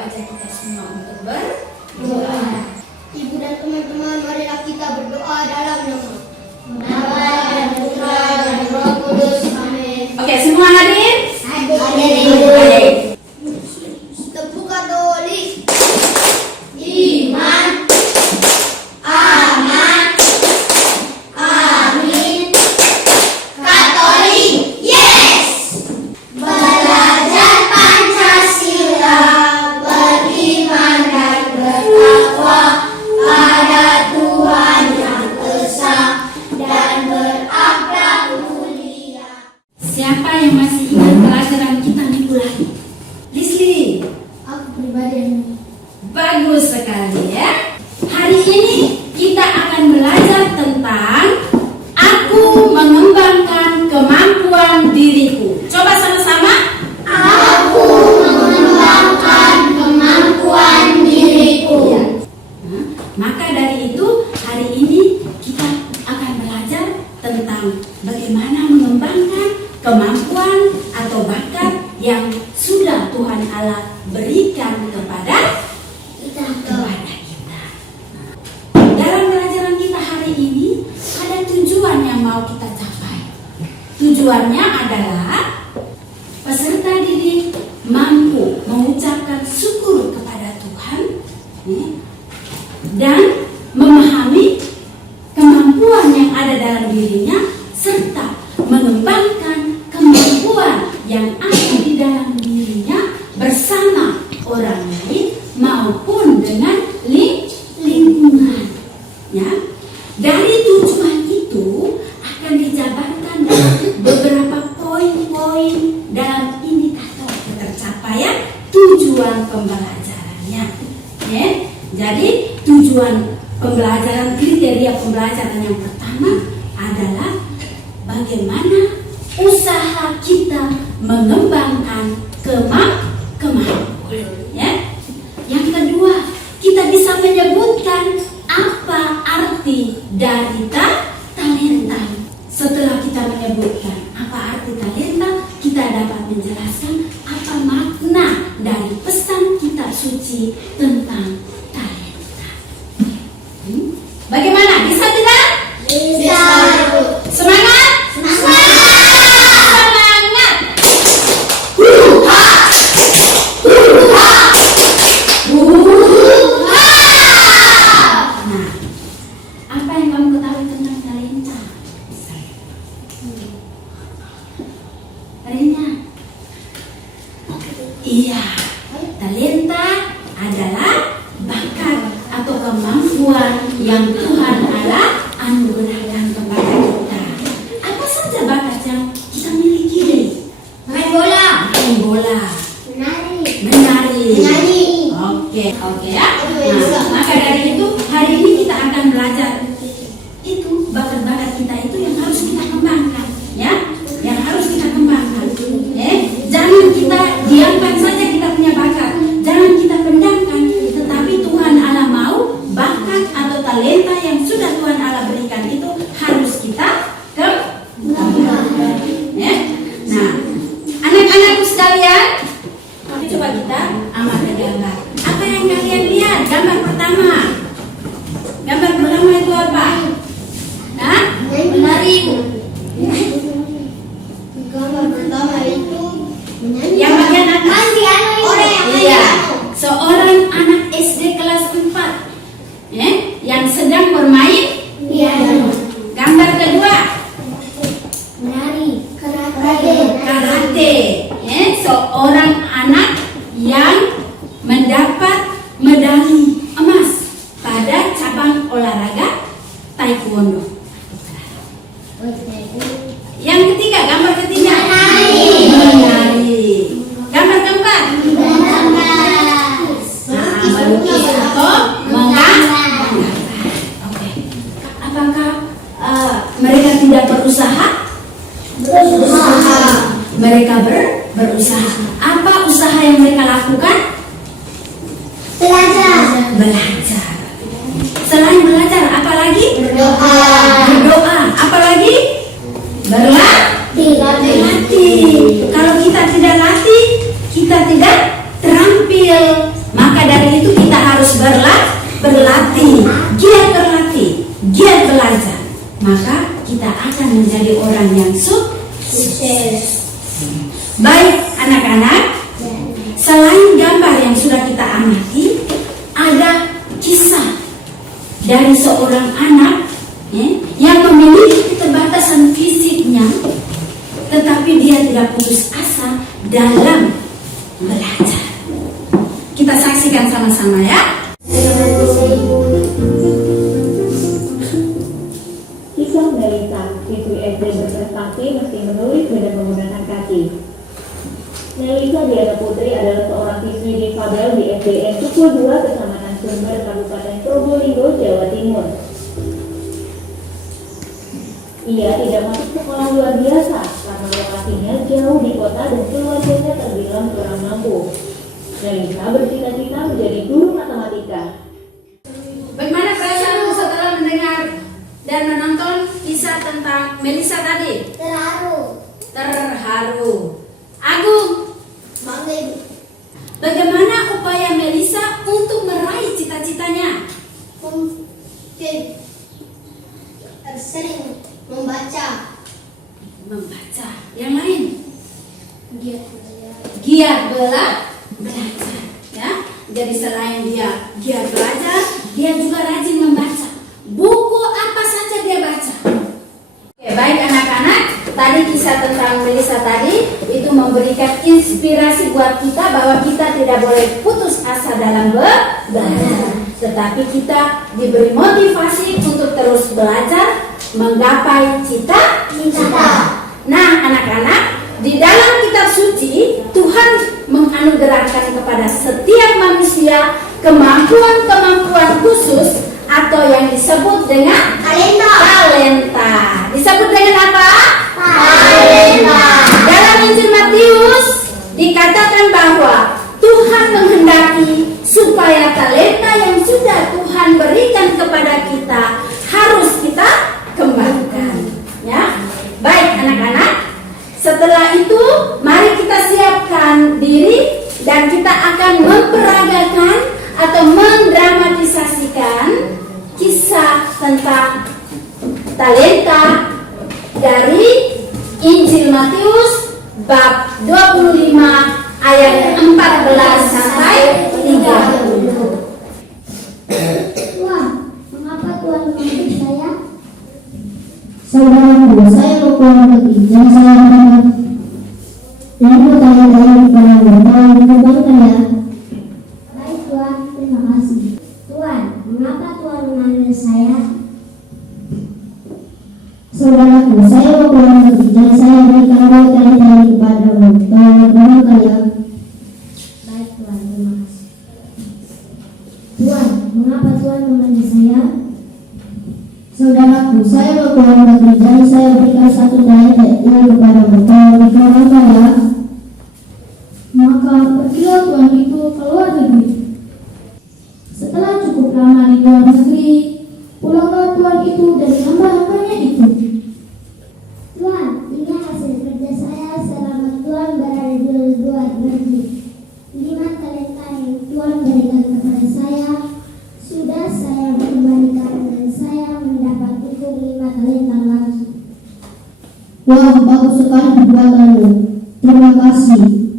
ajak kita semua untuk berdoa. Ibu dan teman-teman, marilah kita berdoa dalam nama Bapa dan Putra dan Roh Kudus. Amin. Oke, semua hadir? Hadir. Tepuk Katolik. Iman. Aman. Amin. Katolik. Yes. Belajar Pancasila, beriman dan bertakwa pada Tuhan yang Esa dan berakhlak mulia. Siapa yang masih ingat pelajaran kita minggu lalu? Lisli, Aku pribadi. bagus sekali ya. Hari ini kita akan belajar tentang aku mengembangkan kemampuan diriku. Coba sama-sama. Aku mengembangkan kemampuan diriku. Nah, maka dari itu hari ini kita akan belajar tentang bagaimana mengembangkan kemampuan atau bakat yang sudah Tuhan Allah berikan kepada kita. Dalam pelajaran kita hari ini ada tujuan yang mau kita capai. Tujuannya adalah peserta didik mampu mengucapkan syukur kepada Tuhan dan memahami kemampuan yang ada dalam dirinya serta mengembangkan kemampuan yang ada di dalam dirinya bersama orang lain maupun dengan lingkungan. Ya, dari tujuan itu akan dijabarkan dalam beberapa poin-poin dalam indikator ketercapaian tujuan pembelajarannya. Ya, jadi tujuan pembelajaran, kriteria pembelajaran yang pertama adalah bagaimana usaha kita mengembangkan kemampuan. Ya. Yang kedua, kita bisa menyebutkan apa arti dari talenta. Setelah kita menyebutkan apa arti talenta, kita dapat menjelaskan apa makna dari pesan kitab suci tentang talenta. Bagaimana? Bisa tidak? Bisa. Semangat! Apa yang kamu ketahui tentang talenta? Talenta? Iya, talenta adalah bakat atau kemampuan yang Tuhan Allah anugerahkan kepada kita. Apa saja bakat yang kita miliki? Main bola. Main bola, Menari. menari. Oke ya. Nah, maka dari itu hari ini kita akan belajar itu bakat-bakat kita itu yang harus kita kembangkan, ya, yang harus kita kembangkan. Jangan kita diamkan saja kita punya bakat, jangan kita pendamkan, tetapi Tuhan Allah mau bakat atau talenta yang sudah Tuhan Allah berikan itu harus kita kembangkan. Ya. Nah, anak-anakku sekalian, coba kita amati gambar. Apa yang kalian lihat? Gambar pertama. Gambar pertama itu apa? Nah, Menari. Gambar pertama itu menyanyi. yang bagian atas. Orang yang Iya, seorang anak SD kelas 4 yang sedang bermain piano. Gambar kedua, Menari. karate. Seorang anak yang mendapat medali emas pada cabang olahraga taekwondo. Yang ketiga, gambar ketiga, menari. Gambar keempat, melukis atau menggambar. Oke. Apakah mereka tidak berusaha? Mereka berusaha. Apa usaha yang mereka lakukan? Belajar. Selain belajar, apa lagi? Berdoa. Apa lagi? Berlatih. Kalau kita tidak latih, kita tidak terampil. maka kita akan menjadi orang yang sukses. Baik anak-anak, selain gambar yang sudah kita amati, ada kisah dari seorang anak yang memiliki keterbatasan fisiknya, tetapi dia tidak putus asa dalam belajar. Kita saksikan sama-sama ya. Kisah Melisa, siswi SD berprestasi meski menulis dengan menggunakan kaki. Melisa Diana Putri adalah seorang siswi difabel di SDN Pukul 2, Kecamatan Sumber, Kabupaten Probolinggo, Jawa Timur. Ia tidak masuk sekolah luar biasa karena lokasinya jauh di kota dan keluarganya terbilang kurang mampu. Melisa bercita-cita menjadi guru matematika. Bagaimana perasaanmu setelah mendengar dan menonton kisah tentang Melisa tadi? Terharu. Agung, Bangga Ibu. bagaimana upaya Melisa untuk meraih cita-citanya? Mungkin sering membaca. Yang lain? Giat belajar. Ya. Jadi selain dia giat belajar, dia juga rajin membaca. Buku apa saja dia baca. Oke, baik anak-anak, tadi kisah tentang Melisa tadi itu memberikan inspirasi buat kita bahwa kita tidak boleh putus asa dalam belajar, tetapi kita diberi motivasi untuk terus belajar menggapai cita-cita. Nah, anak-anak, di dalam kitab suci Tuhan menganugerahkan kepada setiap manusia kemampuan-kemampuan khusus atau yang disebut dengan talenta. Disebut dengan apa? Talenta. Dalam Injil Matius dikatakan bahwa Tuhan menghendaki supaya talenta yang sudah Tuhan berikan kepada kita harus kita kembangkan. Ya, baik anak-anak. Setelah itu, mari kita siapkan diri dan kita akan memperagakan atau mendramatisasikan kisah tentang talenta dari Injil Matius bab 25 ayat 14 sampai 30. Tuhan, mengapa Tuhan memanggil saya? Saudaraku, saya mau keluar negeri, jadi saya berangkat. Lalu tanya-tanya kepadamu, tolong dikembangkan ya. Baik Tuhan, terima kasih. Tuhan, mengapa Tuhan memanggil saya? Saudaraku, saya mau keluar negeri, jadi saya berikan tanya-tanya kepadamu, tolong dikembangkan ya. Baik Tuhan, terima kasih. Tuhan, mengapa Tuhan memanggil saya? Saudaraku, saya mau keluar negeri, jadi saya berikan satu talenta ini kepadamu, tolong dikembangkan ya. Maka pergilah Tuhan itu ke luar negeri. Setelah cukup lama di luar negeri, pulanglah Tuhan itu dari hamba-hambanya itu. Tuhan, ini hasil kerja saya selama Tuhan berada di luar negeri. 5 talenta yang Tuhan berikan kepada saya sudah saya kembalikan dan saya mendapat itu 5 talenta lagi. Wah, bagus sekali perbuatanmu. Terima kasih.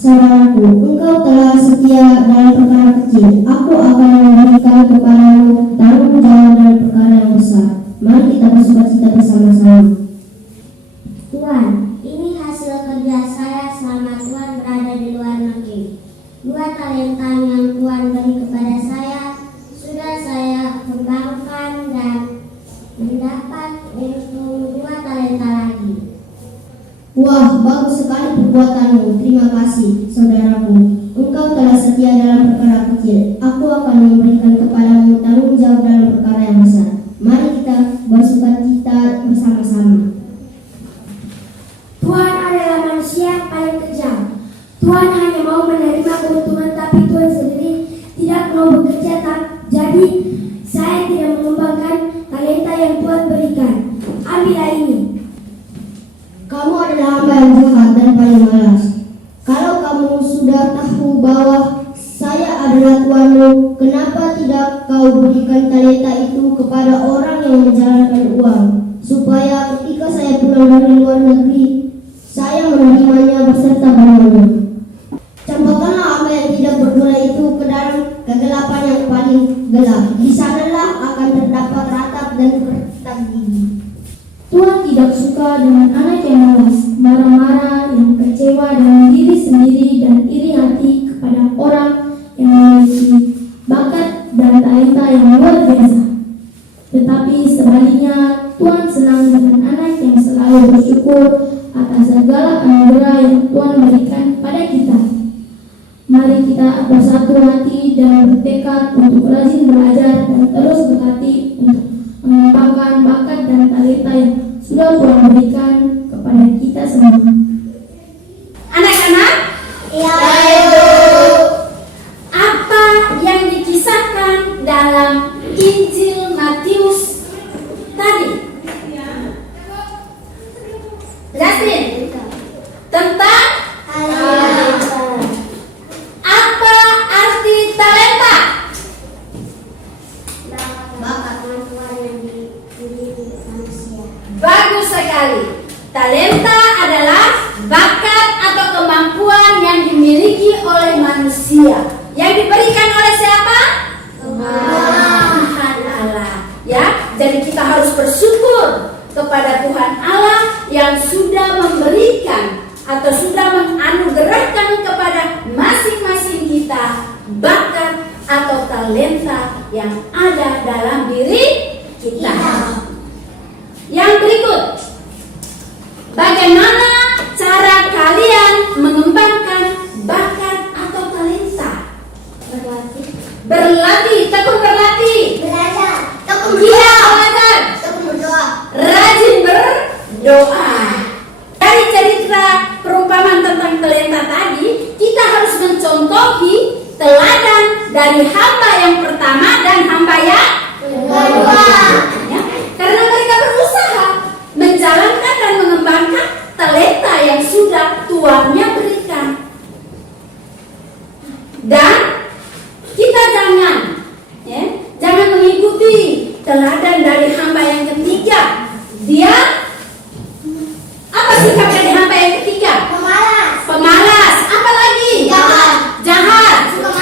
Saudaraku, engkau telah setia dalam perkara kecil. Aku akan memberikan kepadamu tanggung jawab dalam perkara yang besar. Mari kita bersukacita bersama-sama. Tuhan, ini hasil kerja saya selama Tuhan berada di luar negeri. 2 talenta yang Tuhan beri kepada saya sudah saya kembangkan dan mendapat itu 2 talenta lagi. Wah, bagus sekali perbuatanmu. Terima kasih, saudaraku. Engkau telah setia dalam perkara kecil. Aku akan memberikan kepadamu tanggung jawab dalam perkara yang besar. Mari kita bersukacita bersama-sama. Tuhan adalah manusia yang paling kejam. Tuhan hanya mau menerima keuntungan, tapi Tuhan sendiri tidak mau bekerja. Jadi saya tidak mengembangkan talenta yang Tuhan berikan. Ambillah ini. Kamu adalah hamba yang jahat dan paling malas. Kalau kamu sudah tahu bahwa saya adalah adalah Tuanmu, kenapa tidak kau berikan talenta itu kepada orang yang menjalankan uang, supaya ketika saya pulang dari luar negeri, saya menerimanya beserta bunganya. Campakkanlah apa yang tidak berguna itu ke dalam kegelapan yang paling gelap. Di sanalah akan terdapat ratap dan retak gigi. Tuhan tidak suka dengan anak yang malas, marah-marah, yang kecewa dengan diri sendiri dan iri hati kepada orang yang memiliki bakat dan talenta yang luar biasa. Tetapi sebaliknya, Tuhan senang dengan anak yang selalu bersyukur atas segala anugerah yang Tuhan berikan pada kita. Mari kita bersatu hati dan bertekad untuk rajin belajar dan terus berhati untuk mengembangkan bakat dan talenta yang sudah Tuhan berikan kepada kita semua. Anak-anak, Ya, apa yang dikisahkan dalam Injil Matius tadi? Jelasin tentang apa arti talenta? bakat Tuhan yang dimiliki manusia. Bagus sekali. Talenta adalah bakat atau kemampuan yang dimiliki oleh manusia. Yang diberikan oleh siapa? Tuhan Allah. Ya, jadi kita harus bersyukur kepada Tuhan Allah yang sudah memberikan atau sudah menganugerahkan kepada masing-masing kita bakat atau talenta yang ada dalam diri kita. Yang berikut, bagaimana cara kalian mengembangkan bakat atau talenta? Berlatih, tekun berlatih. Belajar, tekun Iya, belajar. tekun berdoa. Rajin berdoa. Dari cerita perumpamaan tentang talenta tadi, kita harus mencontohi teladan dari hamba yang pertama dan hamba yang kedua. Ya, karena mereka berusaha menjalankan dan mengembangkan talenta yang sudah tuannya berikan. Dan kita jangan mengikuti teladan dari hamba yang ketiga. Dia apa sikap dari hamba yang ketiga? Pemalas. Apa lagi? Jahat.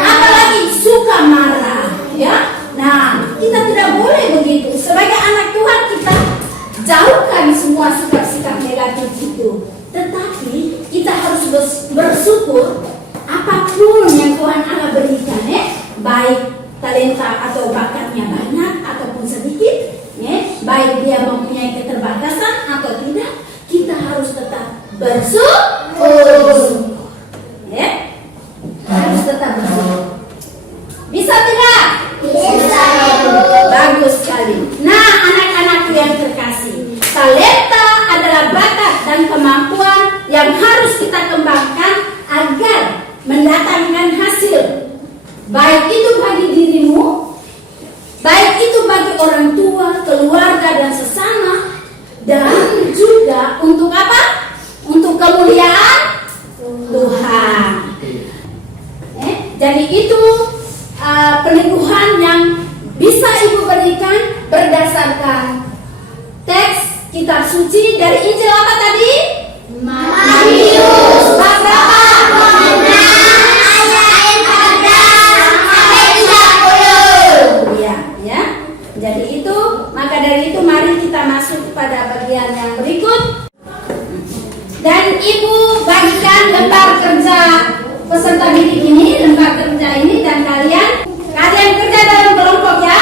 Apa lagi? Suka marah. Ya. Nah, kita tidak boleh begitu. Sebagai anak Tuhan kita jauhkan semua sikap-sikap negatif itu. Tetapi kita harus bersyukur apapun yang Tuhan Allah berikan, baik talenta atau bakatnya banyak ataupun sedikit, baik dia mempunyai keterbatasan atau tidak, kita harus tetap bersyukur. Harus tetap bersyukur. Bisa tidak? Bisa. Bagus sekali. Nah, anak-anakku yang terkasih, talenta adalah bakat dan kemampuan yang harus kita kembangkan agar mendatangkan hasil. Baik itu bagi dirimu, baik itu bagi orang tua, keluarga dan sesama, dan juga untuk apa? Untuk kemuliaan Tuhan. Jadi itu peneguhan yang bisa Ibu berikan berdasarkan teks kitab suci dari Injil apa tadi? Matius. Bab berapa? Ya. Jadi itu, maka dari itu mari kita masuk pada bagian yang berikut. Dan Ibu bagikan lembar kerja peserta didik ini, lembar kerja ini, dan kalian kerja dalam kelompok ya.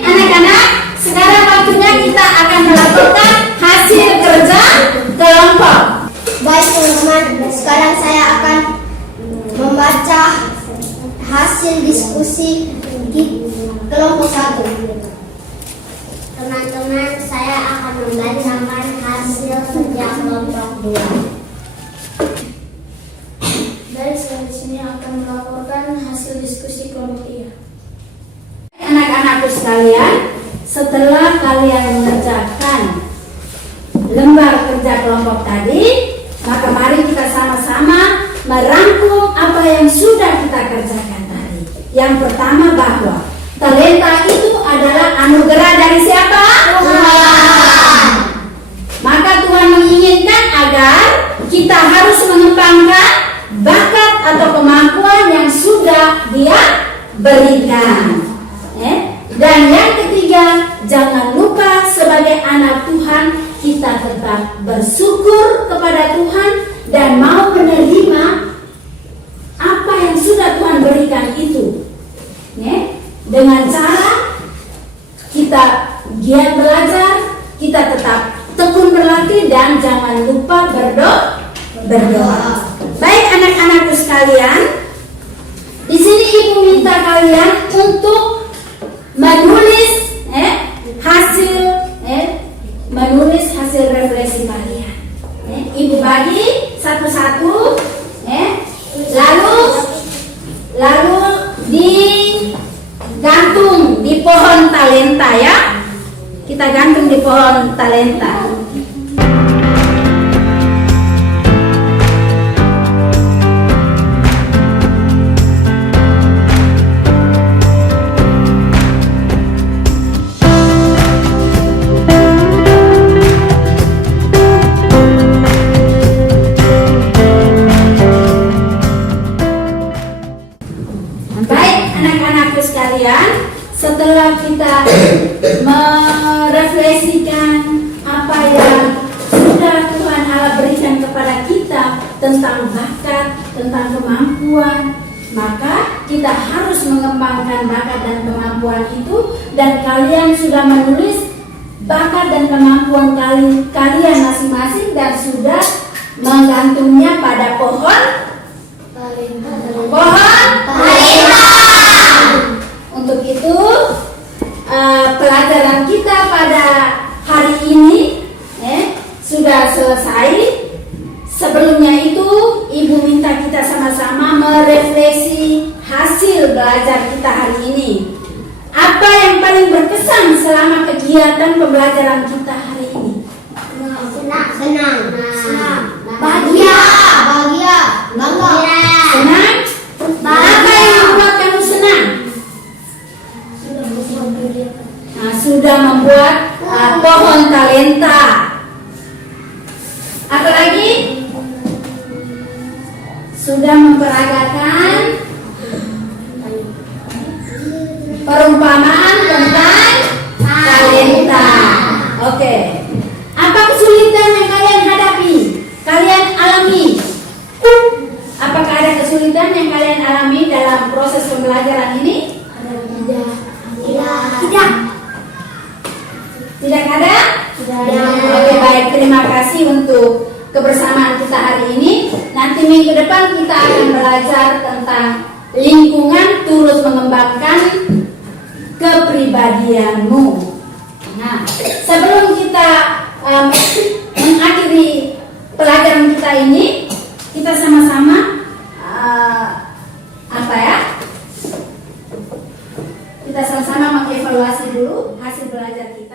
Anak-anak, sekarang waktunya kita akan melakukan hasil kerja kelompok. Baik teman-teman, sekarang saya akan membaca hasil diskusi di kelompok 1. Teman-teman, saya akan membacakan hasil kerja kelompok 2. Baik, saya di sini akan melaporkan hasil diskusi kelompok 3. Anak-anakku sekalian, setelah kalian mengerjakan lembar kerja kelompok tadi, maka mari kita sama-sama merangkum apa yang sudah kita kerjakan tadi. Yang pertama, bahwa talenta itu adalah anugerah dari siapa? Tuhan. Maka Tuhan menginginkan agar kita harus mengembangkan bakat atau kemampuan yang sudah Dia berikan. Dan yang ketiga, jangan lupa sebagai anak Tuhan kita tetap bersyukur kepada Tuhan dan mau menerima apa yang sudah Tuhan berikan itu. Dengan cara kita giat belajar, kita tetap tekun berlatih dan jangan lupa berdoa. Baik anak-anakku sekalian, di sini Ibu minta kalian untuk menulis hasil refleksi kalian. Ibu bagi satu-satu, lalu digantung di pohon talenta ya. Kita gantung di pohon talenta. Setelah kita merefleksikan apa yang sudah Tuhan Allah berikan kepada kita tentang bakat, tentang kemampuan, maka kita harus mengembangkan bakat dan kemampuan itu. Dan kalian sudah menulis bakat dan kemampuan kalian masing-masing dan sudah menggantungnya pada pohon talenta. Untuk itu pelajaran kita pada hari ini sudah selesai. Sebelumnya itu Ibu minta kita sama-sama merefleksi hasil belajar kita hari ini. Apa yang paling berkesan selama kegiatan pembelajaran kita hari ini? Senang. Bahagia. Bangga. Senang? Apa yang membuat kamu senang? Sudah membuat pohon talenta. Apalagi sudah memperagakan perumpamaan tentang talenta. Oke. Apa kesulitan yang kalian hadapi? Kalian alami? Apakah ada kesulitan yang kalian alami dalam proses pembelajaran ini? Tidak ada? Oke, baik. Terima kasih untuk kebersamaan kita hari ini. Nanti minggu depan kita akan belajar tentang lingkungan turut mengembangkan kepribadianmu. Nah, sebelum kita mengakhiri pelajaran kita ini, kita sama-sama kita sama-sama mengevaluasi dulu hasil belajar kita.